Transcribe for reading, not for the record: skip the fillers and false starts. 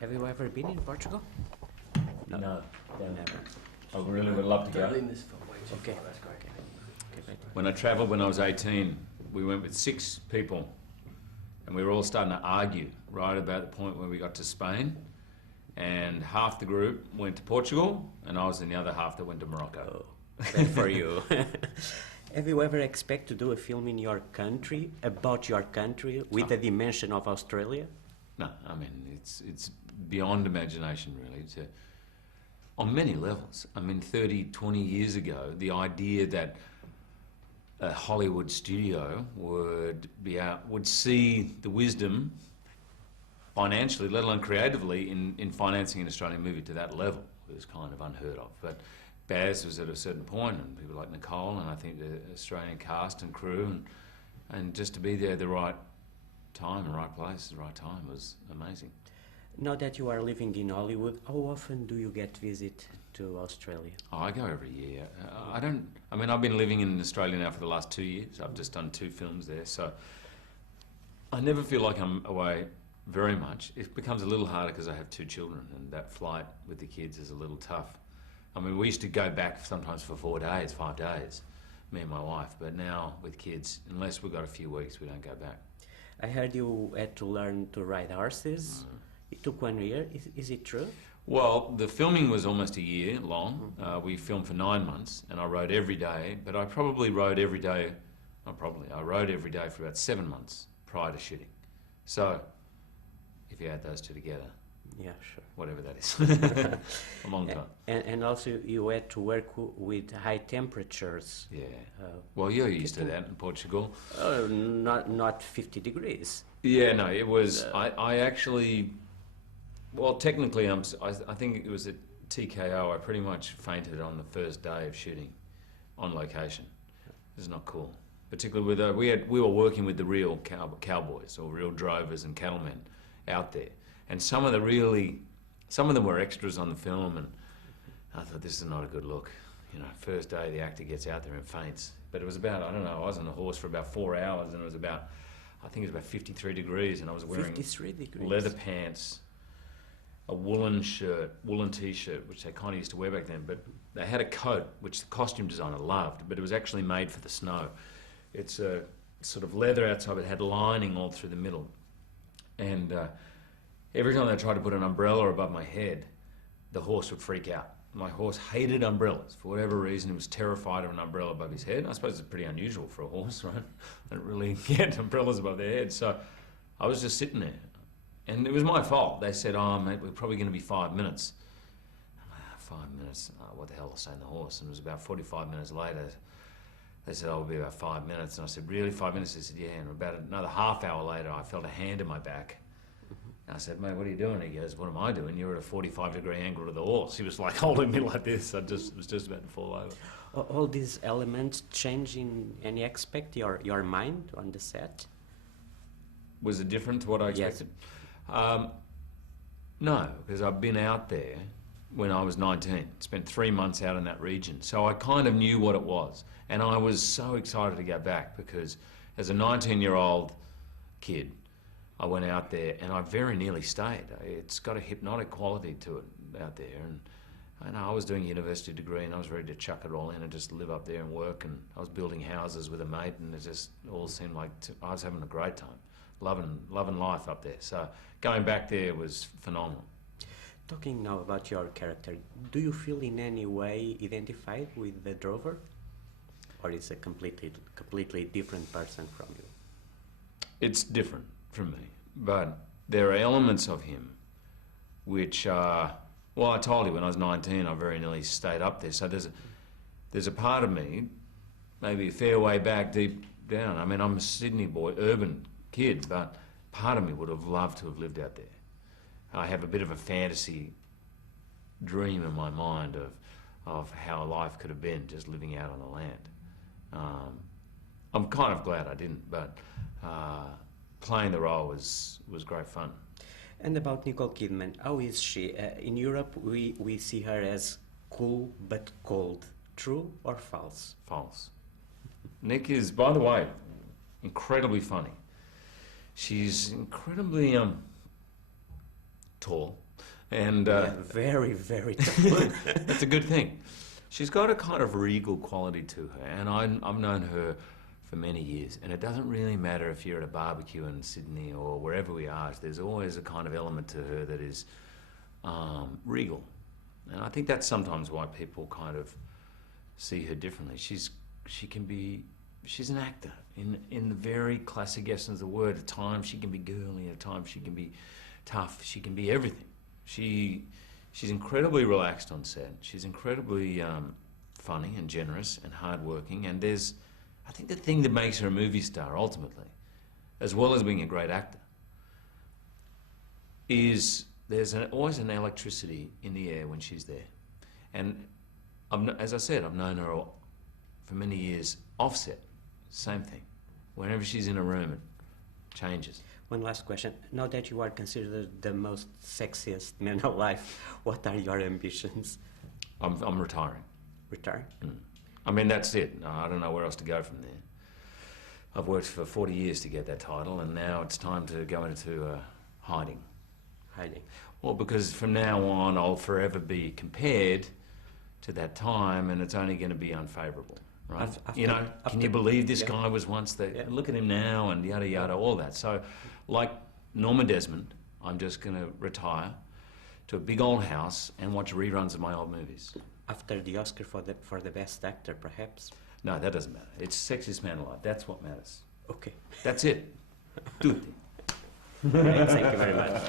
Have you ever been in Portugal? No. Never. I really would love to go. Okay. Okay. Right. When I travelled when I was 18, we went with 6 people and we were all starting to argue right about the point where we got to Spain, and half the group went to Portugal and I was in the other half that went to Morocco. Bad for you. Have you ever expect to do a film in your country, about your country, with the dimension of Australia? No, I mean, it's beyond imagination, really, on many levels. I mean, 30, 20 years ago, the idea that a Hollywood studio would see the wisdom financially, let alone creatively, in financing an Australian movie to that level was kind of unheard of. But Baz was at a certain point, and people like Nicole, and I think the Australian cast and crew, and just to be there at the right time, the right place, the right time was amazing. Now that you are living in Hollywood, how often do you get visit to Australia? Oh, I go every year. I've been living in Australia now for the last 2 years. I've just done 2 films there, so I never feel like I'm away very much. It becomes a little harder because I have 2 children, and that flight with the kids is a little tough. I mean, we used to go back sometimes for 4 days, 5 days, me and my wife, but now with kids, unless we've got a few weeks, we don't go back. I heard you had to learn to ride horses. It took 1 year. Is it true? Well, the filming was almost a year long. We filmed for 9 months, and I rode every day, but I probably rode every day, I rode every day for about 7 months prior to shooting. So, if you add those 2 together, yeah, sure. Whatever that is. A long time. And also you had to work with high temperatures. Yeah. Well, you're used to that in Portugal. Not 50 degrees. Yeah, no, it was, I actually, well, technically I think it was at TKO, I pretty much fainted on the first day of shooting on location. It's not cool. Particularly with, we were working with the real cowboys or real drovers and cattlemen out there. And some of them were extras on the film, and I thought, this is not a good look. You know, first day the actor gets out there and faints. But it was about, I don't know, I was on the horse for about 4 hours, and it was about, I think it was about 53 degrees, and I was wearing 53 degrees. Leather pants, a woolen shirt, woolen t-shirt, which they kind of used to wear back then, but they had a coat, which the costume designer loved, but it was actually made for the snow. It's a sort of leather outside, but it had lining all through the middle. And every time they tried to put an umbrella above my head, the horse would freak out. My horse hated umbrellas. For whatever reason, he was terrified of an umbrella above his head. I suppose it's pretty unusual for a horse, right? They don't really get umbrellas above their head. So I was just sitting there. And it was my fault. They said, oh, mate, we're probably going to be 5 minutes. 5 minutes? Oh, what the hell, I was saying the horse. And it was about 45 minutes later. They said, oh, it'll be about 5 minutes. And I said, really, 5 minutes? They said, yeah. And about another half hour later, I felt a hand in my back. I said, mate, what are you doing? He goes, what am I doing? You're at a 45-degree angle to the horse. He was like holding me like this. I was just about to fall over. All these elements change in any aspect your mind on the set? Was it different to what I expected? Yes. No, because I've been out there when I was 19. Spent 3 months out in that region. So I kind of knew what it was. And I was so excited to go back because as a 19-year-old kid, I went out there and I very nearly stayed. It's got a hypnotic quality to it out there. And I was doing a university degree and I was ready to chuck it all in and just live up there and work. And I was building houses with a mate, and it just all seemed like I was having a great time, loving life up there. So going back there was phenomenal. Talking now about your character, do you feel in any way identified with the drover? Or is a completely different person from you? It's different from me, but there are elements of him which are, well, I told you when I was 19 I very nearly stayed up there, so there's a part of me, maybe a fair way back deep down. I mean, I'm a Sydney boy, urban kid, but part of me would have loved to have lived out there. I have a bit of a fantasy dream in my mind of how life could have been just living out on the land. I'm kind of glad I didn't, but playing the role was great fun. And about Nicole Kidman, how is she? In Europe, we see her as cool but cold. True or false? False. Nick is, by the way, incredibly funny. She's incredibly tall, And Yeah, very, very tough. that's a good thing. She's got a kind of regal quality to her, and I've known her for many years, and it doesn't really matter if you're at a barbecue in Sydney or wherever we are, there's always a kind of element to her that is regal. And I think that's sometimes why people kind of see her differently. She's an actor in the very classic essence of the word. At times she can be girly, at times she can be tough, she can be everything. She's incredibly relaxed on set. She's incredibly funny and generous and hardworking. And I think the thing that makes her a movie star ultimately, as well as being a great actor, is there's always an electricity in the air when she's there. And as I said, I've known her for many years offset. Same thing. Whenever she's in a room, it changes. One last question. Now that you are considered the most sexiest man alive, what are your ambitions? I'm retiring. Retire? I mean, that's it. I don't know where else to go from there. I've worked for 40 years to get that title, and now it's time to go into hiding. Hiding. Well, because from now on, I'll forever be compared to that time, and it's only going to be unfavourable. Right? Can you believe this guy was once the... Yeah. Look at him now, and yada, yada, all that. So, like Norma Desmond, I'm just going to retire to a big old house and watch reruns of my old movies. After the Oscar for the best actor, perhaps? No, that doesn't matter. It's Sexiest Man Alive. That's what matters. Okay. That's it. Do it. Thank you very much.